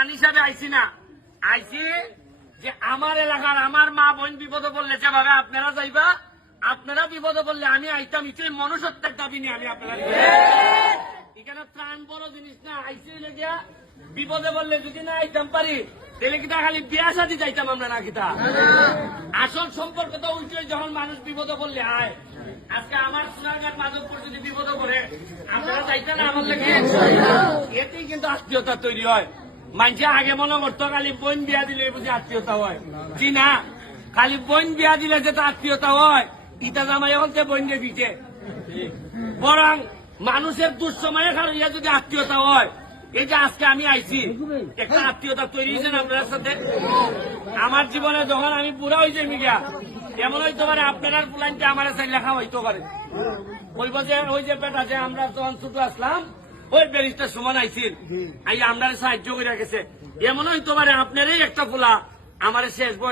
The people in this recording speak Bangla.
ত্রাণ হিসাবে আইছি না। আইছি যে আমার এলাকার আমার মা বোন বিপদে পড়লে যেভাবে আপনারা যাইবা, আপনারা বিপদে পড়লে আমি আইতাম ইচ্ছে মনুষ্যত্বের দাবি নিয়ে আমি আপনারা এখানে ত্রাণ বড় জিনিস না আইসি লেগিয়া বিপদে বললে যদি না আইতাম পারি, তাহলে কিতা খালি বিয়া সাথে যাইতাম আমরা না কিতা আসল সম্পর্ক তো উল্টোই, যখন মানুষ বিপদে পড়লে আয়। আজকে আমার সোনারঘাট মাধবপুর যদি বিপদে পড়ে, আপনারা যাইতেন আমার লেগে? এতেই কিন্তু আত্মীয়তা তৈরি হয়। মানুষে আগে মনে করতো খালি বোন বিয়া দিলে বুঝি আত্মীয়তা হয়। জি না, খালি বোন বিয়া দিলে যেটা আত্মীয়তা হয়, ইটা জামাই এখন যে বোন দিয়ে বরং মানুষের দুঃসময়ে খালিয়া যদি আত্মীয়তা হয়, এই যে আজকে আমি আইছি, একটা আত্মীয়তা তৈরি হয়েছে না আপনার সাথে? আমার জীবনে যখন আমি বুড়া হয়েছে মিডিয়া, এমন হইতে পারে আপনার প্লানটা আমার সাথে লেখা হইতে পারে। ওই বছর ওই যে বেটা যে আমরা যখন ছোট আসলাম ওই ব্যারিস্টার সমান আইছিল আই আমরা সাহায্য করে গেছে। এমন হইতে পারে আপনারই একটা ফুলা আমার শেষ